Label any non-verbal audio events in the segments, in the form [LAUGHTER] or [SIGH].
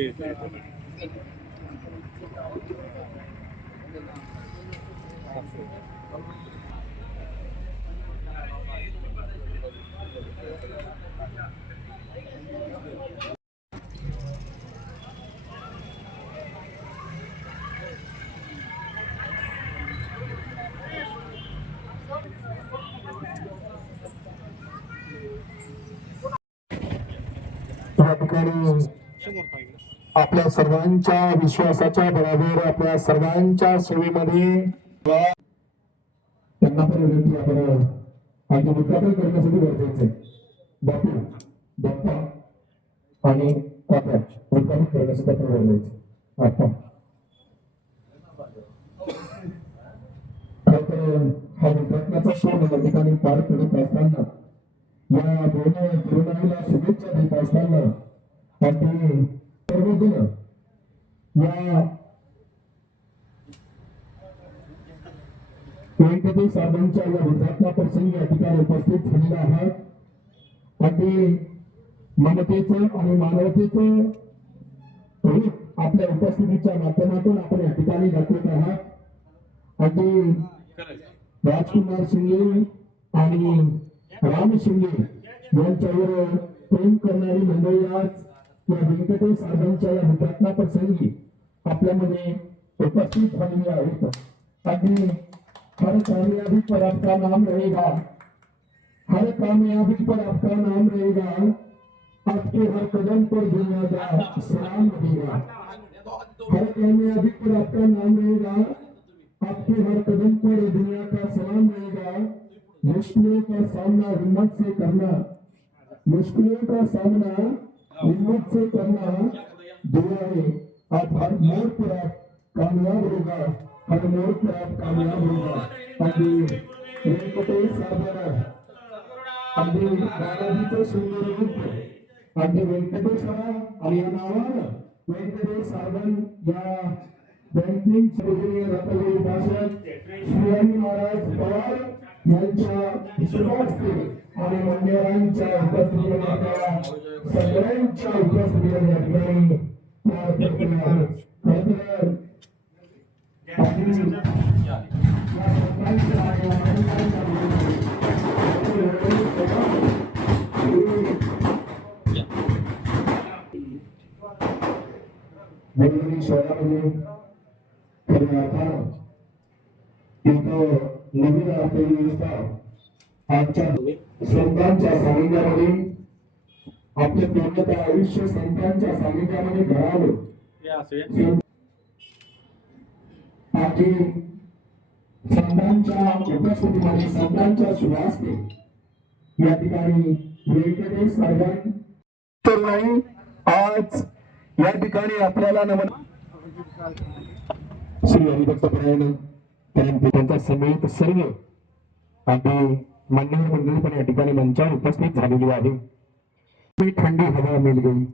ते ते हे ते- या ठिकाणी आपल्या सर्वांच्या विश्वासाच्या बळावर आपल्या सर्वांच्या सेवेमध्ये त्यांना पण विनंती आपण आणि उद्घाटन करण्यासाठी गरजेचं आहे. बापू बाप्पा आणि काका उद्घाटन करण्यासाठी आपण बोलायचं आता हा उद्घाटनाचा शोध या ठिकाणी पार पडत असताना या दोन तरुणाईला शुभेच्छा देत असताना आणि या व्यंकटेश साहेबांच्या या हुतात्मा प्रसंगी या ठिकाणी उपस्थित झालेले आहात अगदी ममतेचं आणि मानवतेचं रूप आपल्या उपस्थितीच्या माध्यमातून आपण या ठिकाणी दाखवत आहात. अगदी राजकुमार शिंदे आणि राम शिंदे यांच्यावर प्रेम करणारी मंडळी आज या व्यंकटेश साहेबांच्या या हुतात्मा प्रसंगी आपल्यामध्ये उपस्थित झालेली आहेत. हर कामयाबी पर आपका नाम रहेगा. हर कामयाबी पर आपका नाम रहेगा. आपके हर कदम पर दुनिया सलाम रहेगा. हर कामयाबी पर आपका नाम रहेगा. आपके हर कदम पर दुनिया का सलाम रहेगा. मुश्किलों का सामना हिम्मत से करना, मुश्किलों का सामना हिम्मत से करना दुआ है आप हर मोड़ पर आप कामयाब होगा हर मोड़ पर आप कामयाब होगा अगदी व्यंकटेश साहेबांना अगदी बालाजीचं सुंदर रूप. अगदी व्यंकटेश्वरा आणि या नावानं व्यंकटेश साधन या बँकिंग पूजनीय रत्नागिरी भाषण शिवाजी महाराज पवार यांच्या सुरुवात केली. आणि मान्यवरांच्या उपस्थितीमध्ये सगळ्यांच्या उपस्थितीमध्ये या ठिकाणी शहरामध्ये एक नवीन अर्थव्यवस्था आजच्या संतांच्या सानिध्यामध्ये आपले पूर्णतः आयुष्य संतांच्या सानिध्यामध्ये घडावं हे आधी संतांच्या उपस्थितीमध्ये संतांच्या सुवासने. या ठिकाणी व्यंकटेश साहेबां तर नाही आज या ठिकाणी आपल्याला नमन श्री हरिभक्त परायण त्यांचा समेत सर्व अगदी मान्यवर मंडळी पण या ठिकाणी मंचावर उपस्थित झालेली आहे. मी थंडी हवा मिल गई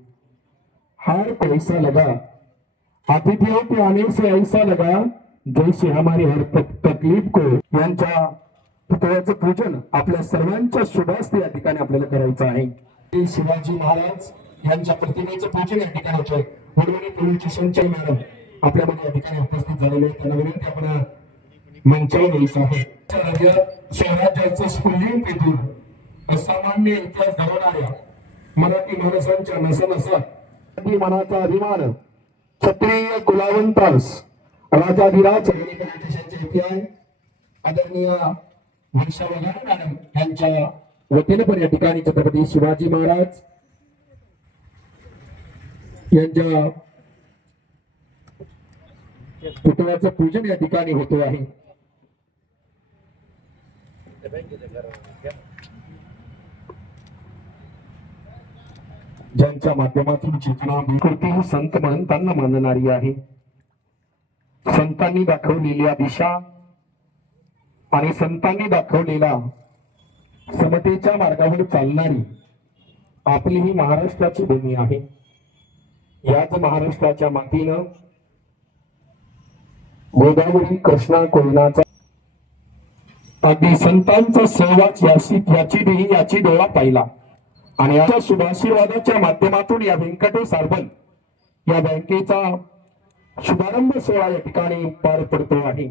हार पैसा लगा. अतिथियों के आने से ऐसा लगा. जैसे हमारी हर तकलीफ को. यांच्या पुतळ्याचं पूजन आपल्या सर्वांच्या शुभास्ते या ठिकाणी आपल्याला करायचं आहे. शिवाजी महाराज यांच्या प्रतिमेचं पूजन या ठिकाणी होतंय. वडवणी पोलीस स्टेशनच्या मॅडम आपल्यामध्ये या ठिकाणी उपस्थित झालेले आहेत. त्यांना विनंती आपण मंचावर यायचं आहे. स्वराज्याचं स्फुल्लिंग पेटून असामान्य इतिहास घडवणाऱ्या मराठी माणसांच्या नसनसा मराठी मनाचा अभिमान. क्षत्रिय कुलावंतास राजाधिराज इतिहास आदरणीय मॅडम यांच्या वतीने पण या ठिकाणी छत्रपती शिवाजी महाराज यांच्या पुतळ्याचं पूजन या ठिकाणी होतो आहे. ज्यांच्या माध्यमातून चेतना विकृती ही संत महंतांना मानणारी आहे. संतांनी दाखवलेल्या दिशा आणि संतांनी दाखवलेला समतेच्या मार्गावर चालणारी आपली ही महाराष्ट्राची भूमी आहे. याच महाराष्ट्राच्या मातीनं गोदावरी कृष्णा कोयनाचा अगदी संतांचा सहवास याची याची देही याची डोळा पाहिला. आणि या शुभाशीर्वादाच्या माध्यमातून या व्यंकटेश अर्बन या बँकेचा शुभारंभ सोहळा या ठिकाणी पार पडतो आहे.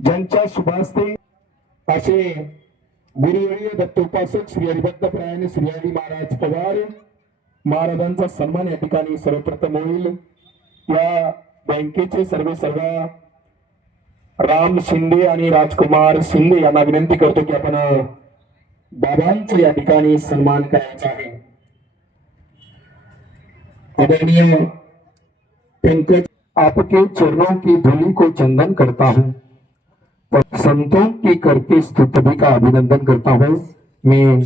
ज्यांच्या शुभास्ते असे गुरुवर्य दत्तोपासक श्री हरिभक्त प्रयाण श्री हरी महाराज पवार महाराजांचा सन्मान या ठिकाणी सर्वप्रथम होईल. या बँकेचे सर्व सर्व राम शिंदे राजकुमार शिंदे विनंती करतो की आपण बाबांचा या आपके चरणों की धूलि को चंदन करता हूँ संतों की करके स्तुति का अभिनंदन करता हूँ. मैं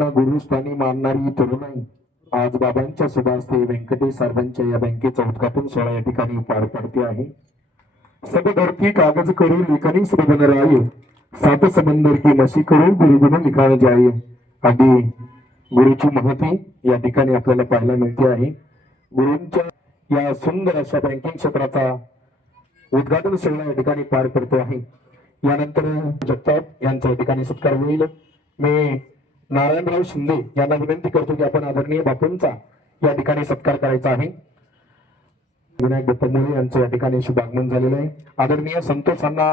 बाबांना गुरुस्थानी मानणारी ही तरुणाई आज बाबांच्या सुभास्ते व्यंकटेश साहेबांच्या या बँकेचं उद्घाटन सोहळा या ठिकाणी पार पडते आहे. सब धरती कागज करू लिखनी श्रवण राय सात समंदर की मशी करू गुरुगुण लिखाण जाय. आधी गुरुची महती या ठिकाणी आपल्याला पाहायला मिळते आहे. गुरुंच्या या सुंदर अशा बँकिंग क्षेत्राचा उद्घाटन सोहळा या ठिकाणी पार पडतो आहे. यानंतर जगताप यांचा या ठिकाणी सत्कार होईल. मी नारायणराव शिंदे यांना विनंती करतो की आपण आदरणीय बापूंचा या ठिकाणी सत्कार करायचा आहे. विनायक दत्त मोरे यांचं या ठिकाणी शुभागमन झालेलं आहे. आदरणीय संतोष अण्णा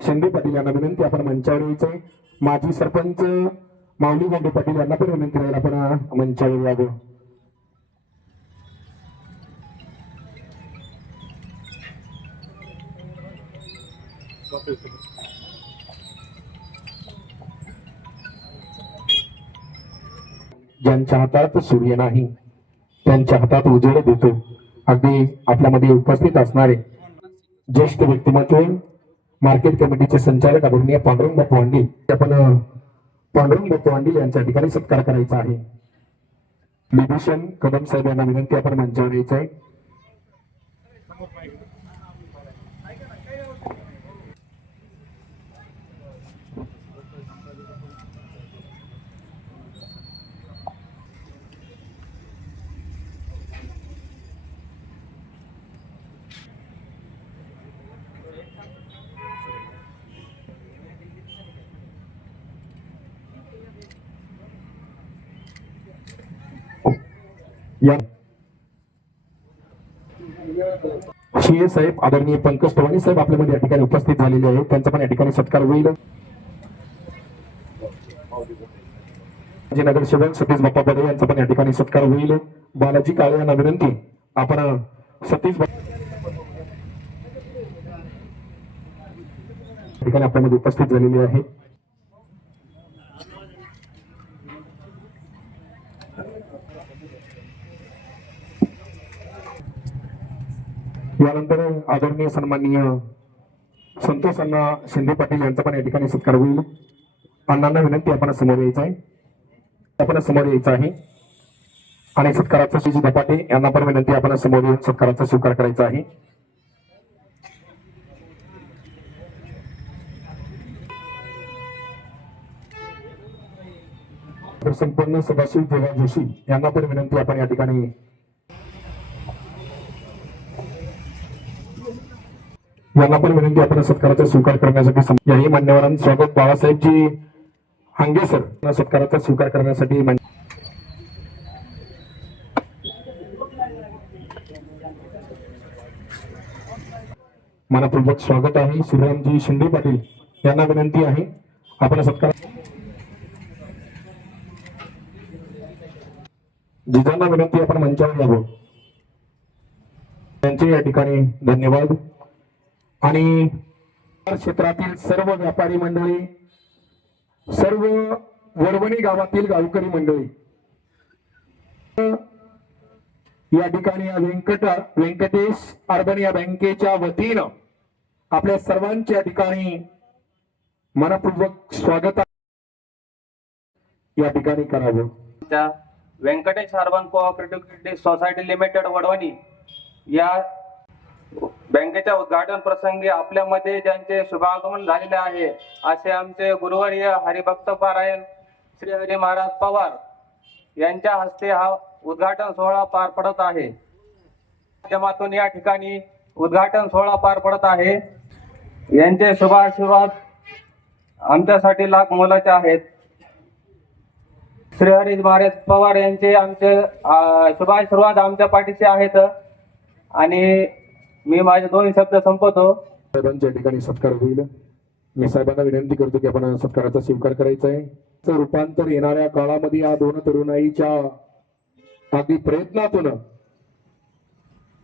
शिंदे पाटील यांना विनंती आपण मंचावर यायचंय माजी सरपंच माऊली गोंडे पाटील यांना पण विनंती राहील आपण मंचावर यावं. ज्यांच्या हातात सूर्य नाही त्यांच्या हातात उजेड देतो. अगदी आपल्यामध्ये उपस्थित असणारे ज्येष्ठ व्यक्तिमत्व मार्केट कमिटीचे संचालक आदरणीय पांडुरंग बापू आपण पांडुरंग बापू यांच्या ठिकाणी सत्कार करायचा आहे. विभूषण कदम साहेब यांना विनंती आपण मंचावर यायचं आहे. या. शिये साहेब आदरणीय पंकज टवाणी साहेब आपल्यामध्ये या ठिकाणी उपस्थित झालेले आहेत. त्यांचा पण या ठिकाणी सत्कार होईल. माजी नगरसेवक सतीश बाप्पा पदे यांचा पण या ठिकाणी सत्कार होईल. बालाजी काळे यांना विनंती आपण सतीश बा- या ठिकाणी आपल्यामध्ये उपस्थित झालेले आहे यानंतर आदरणीय सन्माननीय संतोष अण्णा शिंदे पाटील यांचा पण या ठिकाणी सत्कार होईल. अण्णांना विनंती आपण समोर यायचं आहे. आपण समोर यायचं आहे. आणि सत्काराचा शिजी धपाटे यांना पण विनंती आपण समोर येऊन सत्काराचा स्वीकार करायचा आहे. तर संपूर्ण सदाशिव देवा जोशी यांना पण विनंती आपण या ठिकाणी यांना पण विनंती आपण सत्काराचा स्वीकार करण्यासाठी याही मान्यवरांना स्वागत. बाळासाहेबजी हांगे सर सत्काराचा स्वीकार करण्यासाठी मनापूर्वक स्वागत आहे. श्रीरामजी शिंदे पाटील यांना विनंती आहे. आपण सत्कार जिजांना विनंती आपण मंचावर यावं त्यांचे या ठिकाणी धन्यवाद. आणि क्षेत्रातील सर्व व्यापारी मंडळी सर्व वरवणी गावातील गावकरी मंडळी या ठिकाणी व्यंकट व्यंकटेश अर्बन या बँकेच्या वतीनं आपल्या सर्वांच्या ठिकाणी मनपूर्वक स्वागत या ठिकाणी करावं. त्या Venkatesh urban cooperative credit society limited Vadwani या बँकेच्या उद्घाटन प्रसंगी आपल्यामध्ये ज्यांचे शुभागमन झालेले आहे असे आमचे गुरुवर्य हरिभक्त पारायण श्री हरी महाराज पवार यांच्या हस्ते हा उद्घाटन सोहळा पार पडत आहे. माध्यमातून या ठिकाणी उद्घाटन सोहळा पार पडत आहे. यांचे शुभाशीर्वाद आमच्यासाठी लाख मोलाचे आहेत. श्रीहरी महाराज पवार यांचे आमचे अं, शुभाशीर्वाद आमच्या पाठीशी आहेत. आणि मी माझे दोन शब्द संपवतो. साहेबांच्या ठिकाणी सत्कार होईल. मी साहेबांना विनंती करतो की आपण सत्काराचा स्वीकार करायचा आहे. चं रूपांतर येणाऱ्या काळामध्ये या दोन तरुणाईच्या अगदी प्रयत्नातून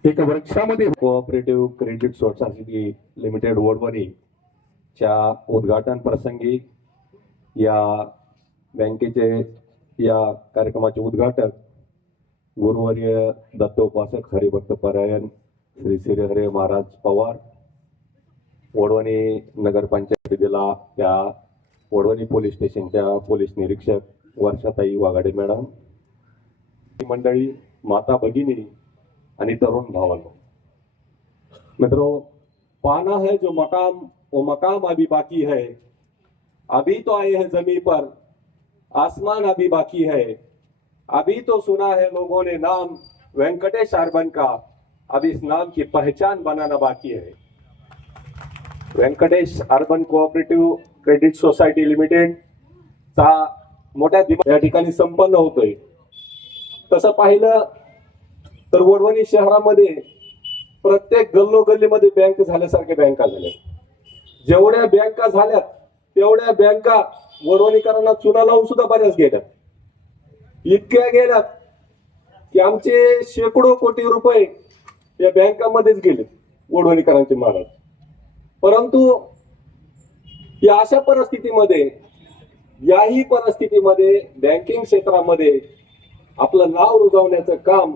एक वृक्षामध्ये कोऑपरेटिव्ह क्रेडिट सोसायटी लिमिटेड वडवणीच्या उद्घाटन प्रसंगी या बँकेचे या कार्यक्रमाचे उद्घाटक गुरुवर्य दत्तोपासक हरिभक्त परायण श्री श्रीहरे महाराज पवार वडवणी नगरपंचायतीला त्या वडवणी पोलीस स्टेशनच्या पोलीस निरीक्षक वर्षाताई वाघाडे मॅडम ही मंडळी माता भगिनी आणि तरुण भावांनो. मित्रो पाना है जो मकाम वो मकाम अभी बाकी है. अभी तो आए हैं जमीन पर आसमान अभी बाकी है। अभी तो सुना है लोगों ने नाम वेंकटेश अर्बन का। अब इस नाम की पहचान बनाना बाकी है। Venkatesh urban cooperative credit society limited चा मोठ्या दिमा- या ठिकाणी संपन्न होतोय। तसं पाहिलं तर वडवणी शहरामध्ये प्रत्येक गल्लोगल्लीमध्ये बँक झाल्यासारख्या बँका झाल्या जेवढ्या बँका झाल्यात तेवढ्या बँका वडवणीकरांना चुना लावून सुद्धा बऱ्याच गेल्या इतक्या गेल्यात की आमचे शेकडो कोटी रुपये या बँकामध्येच गेले वडवणीकरांचे महाराज. परंतु या अशा परिस्थितीमध्ये याही परिस्थितीमध्ये बँकिंग क्षेत्रामध्ये आपलं नाव रुजवण्याचं काम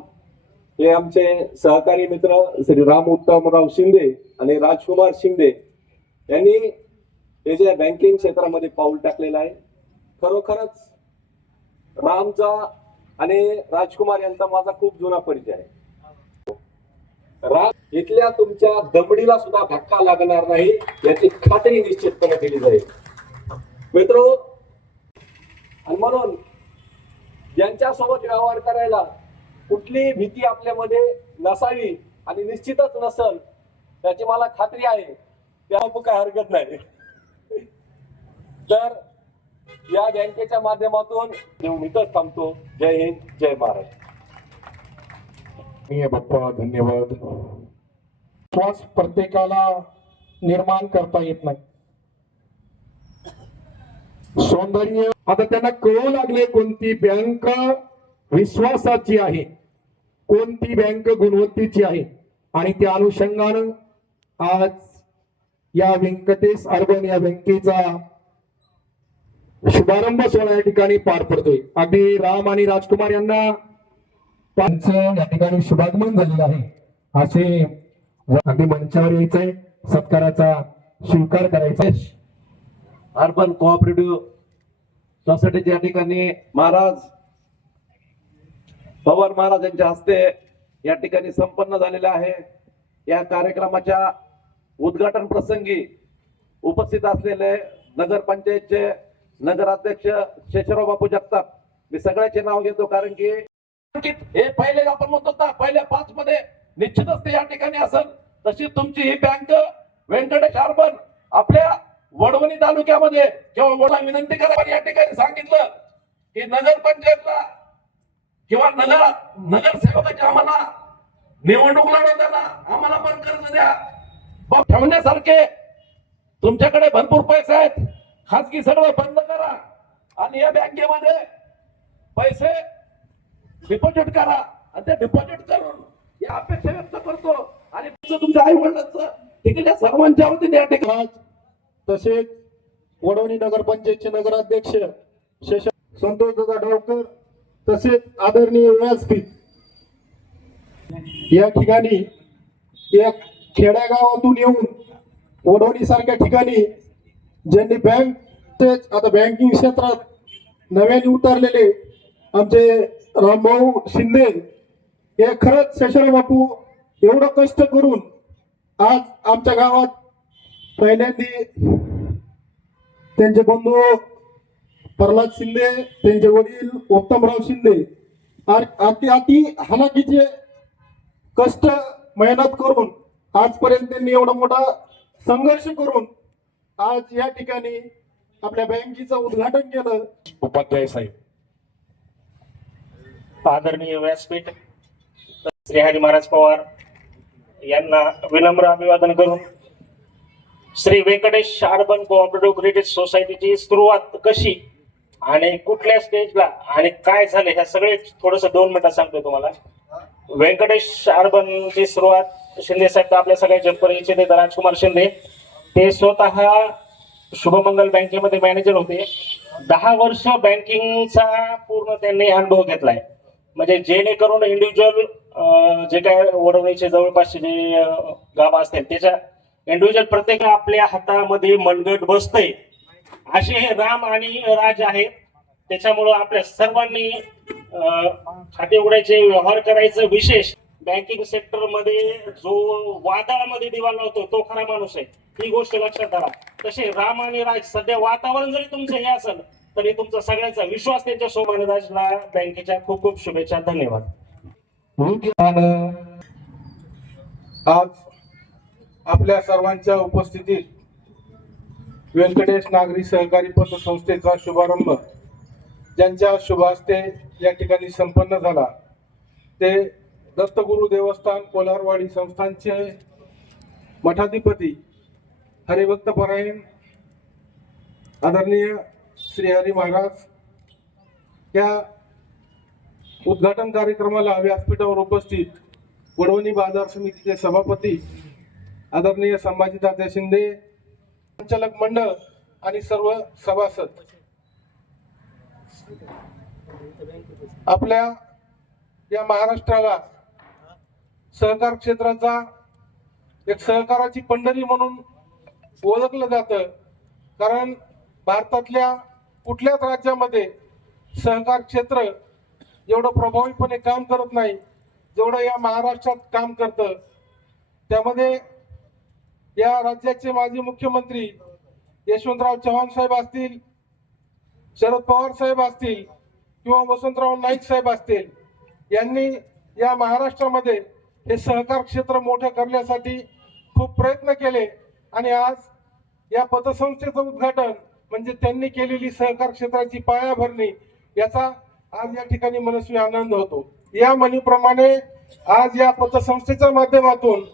हे आमचे सहकारी मित्र श्री राम उत्तमराव शिंदे आणि राजकुमार शिंदे यांनी हे जे बँकिंग क्षेत्रामध्ये पाऊल टाकलेलं आहे खरोखरच रामचा आणि राजकुमार यांचा माझा खूप जुना परिचय आहे. राम इथल्या तुमच्या दमडीला सुद्धा धक्का लागणार नाही याची खात्री निश्चितपणे केली जाईल. मित्र आणि म्हणून यांच्यासोबत व्यवहार करायला कुठलीही भीती आपल्यामध्ये नसावी आणि निश्चितच नसल त्याची मला खात्री आहे. त्या काय हरकत नाही. तर या बँकेच्या माध्यमातून देऊन इथंच थांबतो. जय हिंद जय महाराष्ट्र. बाप्पा धन्यवाद. श्वास प्रत्येकाला निर्माण करता येत नाही. सौंदर्य आता त्यांना कळू लागले कोणती बँक विश्वासाची आहे कोणती बँक गुणवत्तेची आहे. आणि त्या अनुषंगानं आज या व्यंकटेश अर्बन या बँकेचा शुभारंभ सोहळा या ठिकाणी पार पडतोय. अगदी राम आणि राजकुमार यांना या ठिकाणी शुभागमन झालेलं आहे. असे अगदी मंचावर यायचंय. सत्काराचा स्वीकार करायचा. अर्बन कोऑपरेटिव्ह सोसायटीच्या या ठिकाणी महाराज पवार महाराज यांच्या हस्ते या ठिकाणी संपन्न झालेले आहे. या कार्यक्रमाच्या उद्घाटन प्रसंगी उपस्थित असलेले नगरपंचायतचे नगराध्यक्ष शेषराव बापू जगताप. मी सगळ्याचे नाव घेतो कारण की हे पहिले आपण म्हणतो ना पहिल्या पाच मध्ये निश्चितच ते या ठिकाणी असेल. तशी तुमची ही बँक व्यंकटेश अर्बन आपल्या वडवणी तालुक्यामध्ये किंवा वडा विनंती करा या ठिकाणी सांगितलं की नगरपंचायतला किंवा नगर नगरसेवकाच्या आम्हाला निवडणूक लढवताना आम्हाला पण कर्ज द्या. ठेवण्यासारखे तुमच्याकडे भरपूर पैसे आहेत. खाजगी सगळं बंद करा. आणि या बँकेमध्ये पैसे डिपॉझिट करा. आणि ते डिपॉझिट करून या अपेक्षा व्यक्त करतो. आणि तुमच्या आई वडिलांचं तिकडे सर्वांच्या वतीने या ठिकाणी तसेच वडवणी नगरपंचायतचे नगराध्यक्ष शेष संतोष दादा डावकर तसेच आदरणीय व्यासपीठ या ठिकाणी या खेड्यागावातून येऊन वडवणी सारख्या ठिकाणी ज्यांनी बँक तेच आता बँकिंग क्षेत्रात नव्याने उतरलेले आमचे रामभाऊ शिंदे हे खरंच शेषराव बापू एवढं कष्ट करून आज आमच्या गावात पहिल्यांदी त्यांचे बंधू प्रल्हाद शिंदे त्यांचे वडील उत्तमराव शिंदे अति अति हालाकीचे कष्ट मेहनत करून आजपर्यंत त्यांनी एवढा मोठा संघर्ष करून आज या ठिकाणी आपल्या बँकेचं उद्घाटन केलं. उपाध्याय साहेब. आदरणीय व्यासपीठ श्री हरी महाराज पवार यांना विनम्र अभिवादन करून Shri Venkatesh urban cooperative credit सोसायटीची सुरुवात कशी आणि कुठल्या स्टेजला आणि काय झाले ह्या सगळे थोडस दोन मिनिटात सांगतो तुम्हाला. व्यंकटेश अर्बनची सुरुवात शिंदे साहेब तर आपल्या सगळ्यांचे परिचित आहेत राजकुमार शिंदे. ते स्वतः शुभमंगल बँकेमध्ये मॅनेजर होते. दहा वर्ष बँकिंगचा पूर्ण त्यांनी अनुभव घेतलाय. म्हणजे जेणेकरून इंडिव्हिज्युअल जे काय वडवणीचे जवळपासचे जे अं, गाव असतील त्याच्या इंडिव्हिज्युअल प्रत्येक आपल्या हातामध्ये मनगट बसते असे हे राम आणि राज आहेत. त्याच्यामुळं आपल्या सर्वांनी खाते उघडायचे व्यवहार करायचं विशेष बँकिंग सेक्टरमध्ये जो वादळामध्ये दिवा लावतो तो खरा माणूस आहे. ही गोष्ट लक्षात धरा. तसे राम आणि राज सध्या वातावरण जरी तुमचं हे असेल तरी तुमचा सगळ्यांचा विश्वास त्यांच्यासोबत राजला. बँकेच्या खूप खूप शुभेच्छा. धन्यवाद. आज आपल्या सर्वांच्या उपस्थितीत व्यंकटेश नागरी सहकारी पतसंस्थेचा शुभारंभ ज्यांच्या शुभ हस्ते या ठिकाणी संपन्न झाला ते दत्तगुरु देवस्थान कोलारवाडी संस्थानचे मठाधिपती हरिभक्त परायण आदरणीय श्री हरी महाराज या उद्घाटन कार्यक्रमाला व्यासपीठावर उपस्थित वडवणी बाजार समितीचे सभापती आदरणीय संभाजी शिंदे संचालक मंडळ आणि सर्व सभासद. आपल्या या महाराष्ट्राला सहकार क्षेत्राचा एक सहकाराची पंढरी म्हणून ओळखलं जातं. कारण भारतातल्या कुठल्याच राज्यामध्ये सहकार क्षेत्र एवढं प्रभावीपणे काम करत नाही जेवढं या महाराष्ट्रात काम करतं. त्यामध्ये या राज्याचे माजी मुख्यमंत्री यशवंतराव चव्हाण साहेब असतील शरद पवार साहेब असतील किंवा वसंतराव नाईक साहेब असतील यांनी या महाराष्ट्रामध्ये हे सहकार क्षेत्र मोठं करण्यासाठी खूप प्रयत्न केले. आणि आज या पतसंस्थेचं उद्घाटन म्हणजे त्यांनी केलेली सहकार क्षेत्राची पायाभरणी याचा आज या ठिकाणी मनस्वी आनंद होतो. या म्हणीप्रमाणे आज या पतसंस्थेच्या माध्यमातून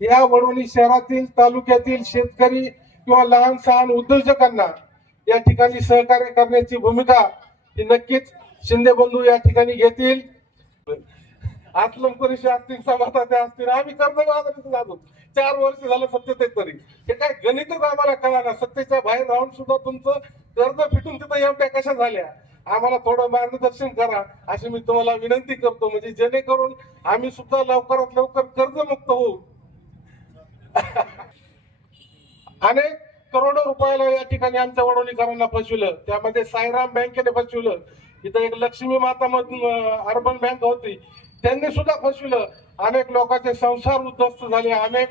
या वडवणी शहरातील तालुक्यातील शेतकरी किंवा लहान सहान उद्योजकांना या ठिकाणी सहकार्य करण्याची भूमिका ही नक्कीच शिंदे बंधू या ठिकाणी घेतील. आतलं परिषद असतील सभासद असतील आम्ही कर्ज जातो चार वर्ष झालं सत्तेत तरी. हे काय गणितच आम्हाला कळालं सत्तेच्या बाहेर राहून सुद्धा तुमचं कर्ज फिटून तिथं एवढ्या कशा झाल्या? आम्हाला थोडं मार्गदर्शन करा अशी मी तुम्हाला विनंती करतो. म्हणजे जेणेकरून आम्ही सुद्धा लवकरात लवकर कर्जमुक्त होऊ. [LAUGHS] अनेक करोडो रुपयाला या ठिकाणी आमच्या वडोलीकरांना फसविलं. त्यामध्ये साईराम बँकेने फसविलं. इथं एक लक्ष्मी माता मधून अर्बन बँक होती. त्यांनी सुद्धा फसविलं. अनेक लोकांचे संसार उद्ध्वस्त झाले. अनेक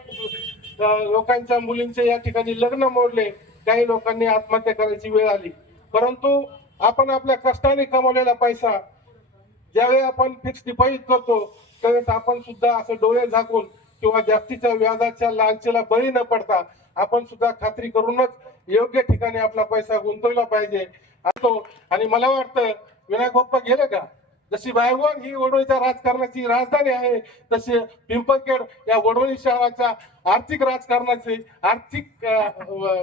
लोकांच्या मुलींचे या ठिकाणी लग्न मोडले. काही लोकांनी आत्महत्या करायची वेळ आली. परंतु आपण आपल्या कष्टाने कमवलेला पैसा ज्यावेळी आपण फिक्स डिपॉझिट करतो त्यावेळेस आपण सुद्धा असं डोळे झाकून किंवा जास्तीच्या व्याजाच्या लालचेला बळी न पडता आपण सुद्धा खात्री करूनच योग्य ठिकाणी आपला पैसा गुंतवला पाहिजे. असतो आणि मला वाटतं विनायक बाप्पा गेले का? जशी बायगोन ही वडवणीच्या राजकारणाची राजधानी आहे तसे पिंपरखेड या वडवणी शहराच्या आर्थिक राजकारणाची आर्थिक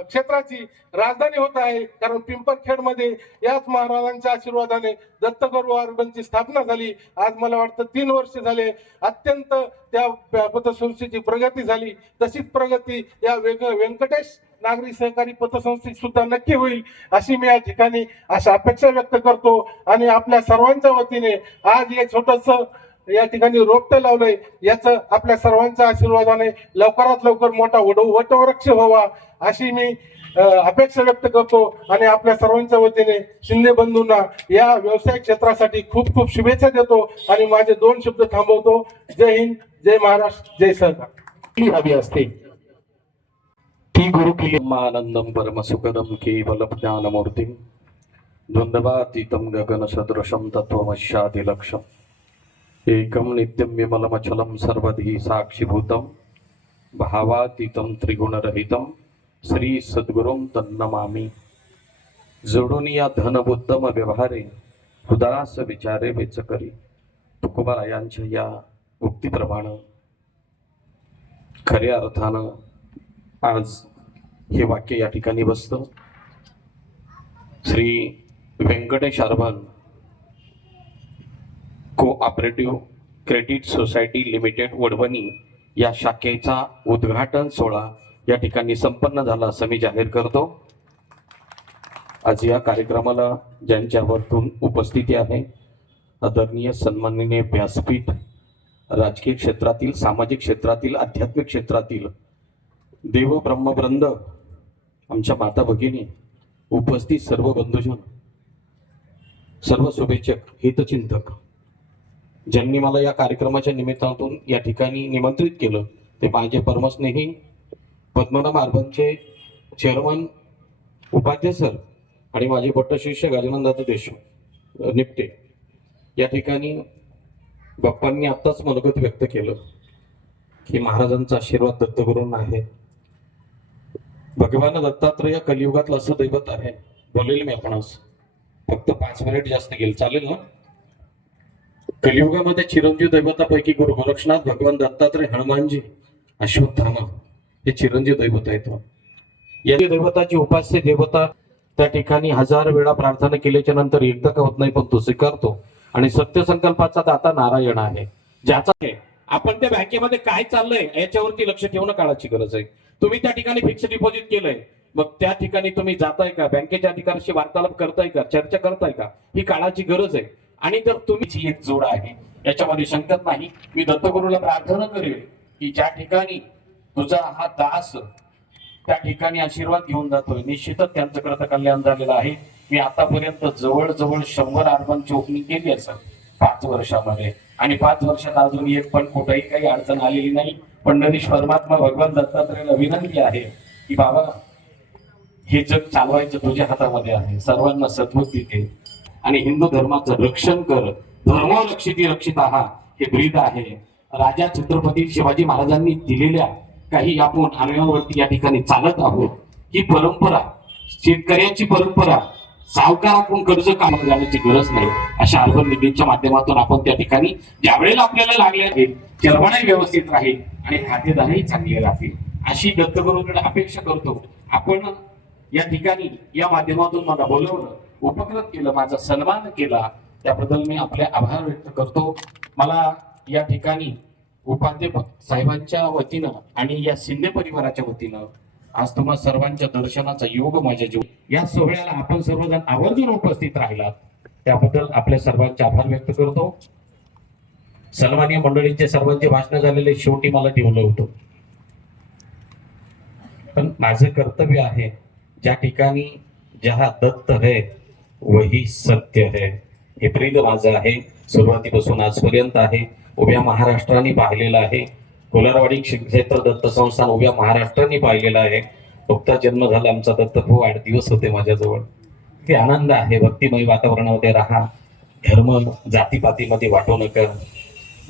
क्षेत्राची राजधानी होत आहे. कारण पिंपरखेडमध्ये याच महाराजांच्या आशीर्वादाने दत्तगुरु अर्बनची स्थापना झाली. आज मला वाटतं तीन वर्ष झाले अत्यंत त्या पतसंस्थेची प्रगती झाली. तशीच प्रगती या वेग व्यंकटेश नागरी सहकारी पतसंस्थेत सुद्धा नक्की होईल अशी मी या ठिकाणी अशा अपेक्षा व्यक्त करतो. आणि आपल्या सर्वांच्या वतीने आज हे छोटस या ठिकाणी रोपटं लावलंय याचं आपल्या सर्वांच्या आशीर्वादाने लवकरात लवकर मोठा वड वटवृक्ष व्हावा अशी मी अपेक्षा व्यक्त करतो. आणि आपल्या सर्वांच्या वतीने शिंदे बंधूंना या व्यवसाय क्षेत्रासाठी खूप खूप शुभेच्छा देतो. आणि माझे दोन शब्द थांबवतो. जय हिंद जय महाराष्ट्र जय सहकार. हवी असते. ती गुरु परमसुखदं परमसुखदम केवलं ज्ञानमूर्तीं द्वन्द्वातीतं गगनसदृशं तत्त्वमस्यादिलक्ष्यम् एकं नित्यं विमलमचलं सर्वधी साक्षिभूतं भावातीतं त्रिगुणरहितं श्री सद्गुरुं तन्नमामि। जोडून या धनबुद्धम व्यवहारे उदास विचारे वेचकरी तुकोबारायांच्या या उक्तीप्रमाणे खऱ्या अर्थानं आज हे वाक्य या ठिकाणी बसतं. Shri Venkatesh urban cooperative credit society limited Vadwani या शाखेचा उद्घाटन सोहळा या ठिकाणी संपन्न झाला असं मी जाहीर करतो. आज या कार्यक्रमाला ज्यांच्यावरतून उपस्थिती आहे आदरणीय सन्माननीय व्यासपीठ राजकीय क्षेत्रातील सामाजिक क्षेत्रातील आध्यात्मिक क्षेत्रातील देव ब्रह्मवृंद आमच्या माता भगिनी उपस्थित सर्व बंधुजन सर्व शुभेच्छक हितचिंतक ज्यांनी मला या कार्यक्रमाच्या निमित्तातून या ठिकाणी निमंत्रित केलं ते माझे परमस्नेही पद्मनाभ अर्बनचे चेअरमन उपाध्याय सर आणि माझे पट्टशिष्य गजानंदाचा देशमुख निपटे. या ठिकाणी बाप्पांनी आत्ताच मनोगत व्यक्त केलं की महाराजांचा आशीर्वाद दत्तगुरूंना आहे. भगवान दत्तात्रय कलियुगातलं असं दैवत आहे. बोलेल मी आपणास फक्त पाच मिनिट जास्त गेल. चालेल ना? कलियुगामध्ये चिरंजीव दैवतापैकी गुरु गोरक्षनाथ भगवान दत्तात्रय हनुमानजी अश्वत्थामा हे चिरंजीव दैवत आहेत. या दैवताची उपास्य देवता त्या ठिकाणी हजार वेळा प्रार्थना केल्याच्यानंतर एकदा का होत नाही पण तो स्वीकारतो. आणि सत्य संकल्पाचा दाता नारायण आहे. ज्याचा आहे आपण त्या बँकेमध्ये काय चाललंय याच्यावरती लक्ष ठेवणं काळाची गरज आहे. तुम्ही त्या ठिकाणी फिक्स डिपॉझिट केलंय मग त्या ठिकाणी तुम्ही जाताय का? बँकेच्या अधिकाऱ्याशी वार्तालाप करताय का? चर्चा करताय का? ही काळाची गरज आहे. आणि जर तुम्ही जी एक जोड आहे याच्यामध्ये शंकत नाही मी दत्तगुरूला प्रार्थना करेल की ज्या ठिकाणी तुझा हा दास त्या ठिकाणी आशीर्वाद घेऊन जातोय. निश्चितच त्यांचं कृत कल्याण झालेलं आहे. मी आतापर्यंत जवळजवळ शंभर अर्बांची ओपनिंग केली असं पाच वर्षामध्ये. आणि पाच वर्षात अजून एक पण कुठेही काही अडचण आलेली नाही. पंढरीश परमात्मा भगवान दत्तात्रयला विनंती आहे की बाबा हे जग चालवायचं तुझ्या हातामध्ये आहे. सर्वांना सद्बुद्धी दे आणि हिंदू धर्माचं रक्षण कर. धर्म रक्षिती रक्षित आहात हे ब्रीद आहे. राजा छत्रपती शिवाजी महाराजांनी दिलेल्या काही आपण आरण्यावरती या ठिकाणी चालत आहोत. ही परंपरा शेतकऱ्याची परंपरा सावकाराकडून कर्ज कामाला जाण्याची गरज नाही. अशा अर्बन निधीच्या माध्यमातून आपण त्या ठिकाणी ज्यावेळेला आपल्याला लागले आहे चरवणाही व्यवस्थित राहील आणि खातेदारही चांगले राहतील. अशी दत्तगुरूंकडे अपेक्षा करतो. आपण या ठिकाणी या माध्यमातून मला बोलवलं उपकृत केलं माझा सन्मान केला. त्याबद्दल मी आपले आभार व्यक्त करतो. मला या ठिकाणी उपाध्यापक साहेबांच्या वतीनं आणि या शिंदे परिवाराच्या वतीनं आज तुम्हा सर्वांच्या दर्शनाचा योग माझ्या जीव या सोहळ्याला आपण सर्वजण आवर्जून उपस्थित राहिलात. त्याबद्दल आपल्या सर्वांचे आभार व्यक्त करतो. सन्मानीय मंडळींचे सर्वांचे भाषण झालेले शेवटी मला ठेवलं होतं. पण माझं कर्तव्य आहे ज्या ठिकाणी जहा दत्त है वही सत्य है. हे प्रिय माझं आहे. सुरुवातीपासून आजपर्यंत आहे. उभ्या महाराष्ट्राने पाहिलेलं आहे. कोलारवाडी क्षेत्र दत्त संस्थान उभ्या महाराष्ट्राने पाहिलेलं आहे. नुकताच जन्म झाला आमचा दत्त खूप आठ दिवस होते माझ्याजवळ. ते आनंद आहे भक्तिमय वातावरणामध्ये राहा. धर्म जातीपातीमध्ये वाटू नका.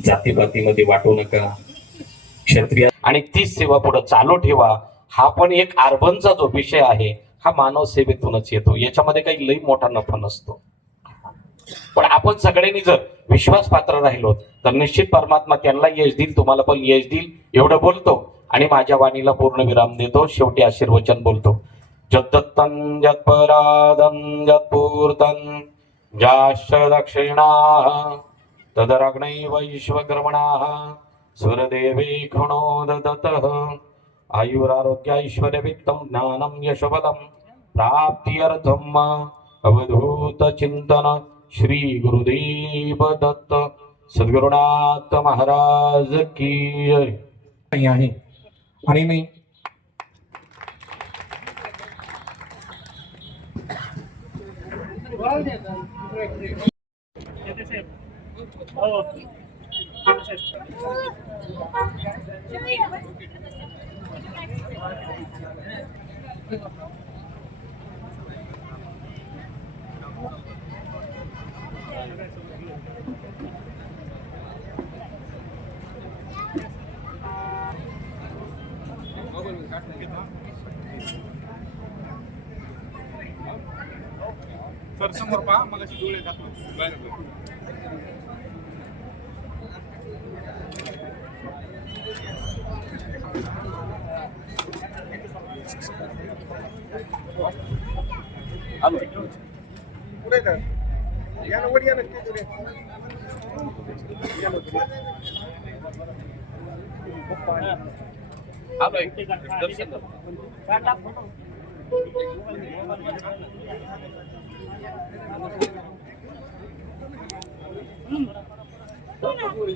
जातीपातीमध्ये वाटू नका. क्षत्रिय आणि तीच सेवा पुढे चालू ठेवा. हा पण एक अर्बनचा जो विषय आहे हा मानव सेवेतूनच येतो. याच्यामध्ये काही लई मोठा नफा नसतो. पण आपण सगळ्यांनी जर विश्वास पात्र राहिलो तर निश्चित परमात्मा त्यांना यश देईल तुम्हाला पण यश देईल. एवढं बोलतो आणि माझ्या वाणीला पूर्ण विराम देतो. शेवटी आशीर्वचन बोलतो. जत्तत्तं जत्परादं जत्पूर्तं जाश्च दक्षिणा तदरग्नै वैश्वक्रमणाः सुरदेवी खुणो ददतः आयुरारोग्यैश्वर्यवित्तं ज्ञानं यशबलं प्राप्त्यर्थम् अवधूत चिंतन श्री गुरुदेव दत्त सद्गुरुनाथ महाराज की आहे. आणि मी. सर समोर पहा मला डोळे दाखवा बाहेर बघ. पुढे का या ना वर या ना ते पुढे.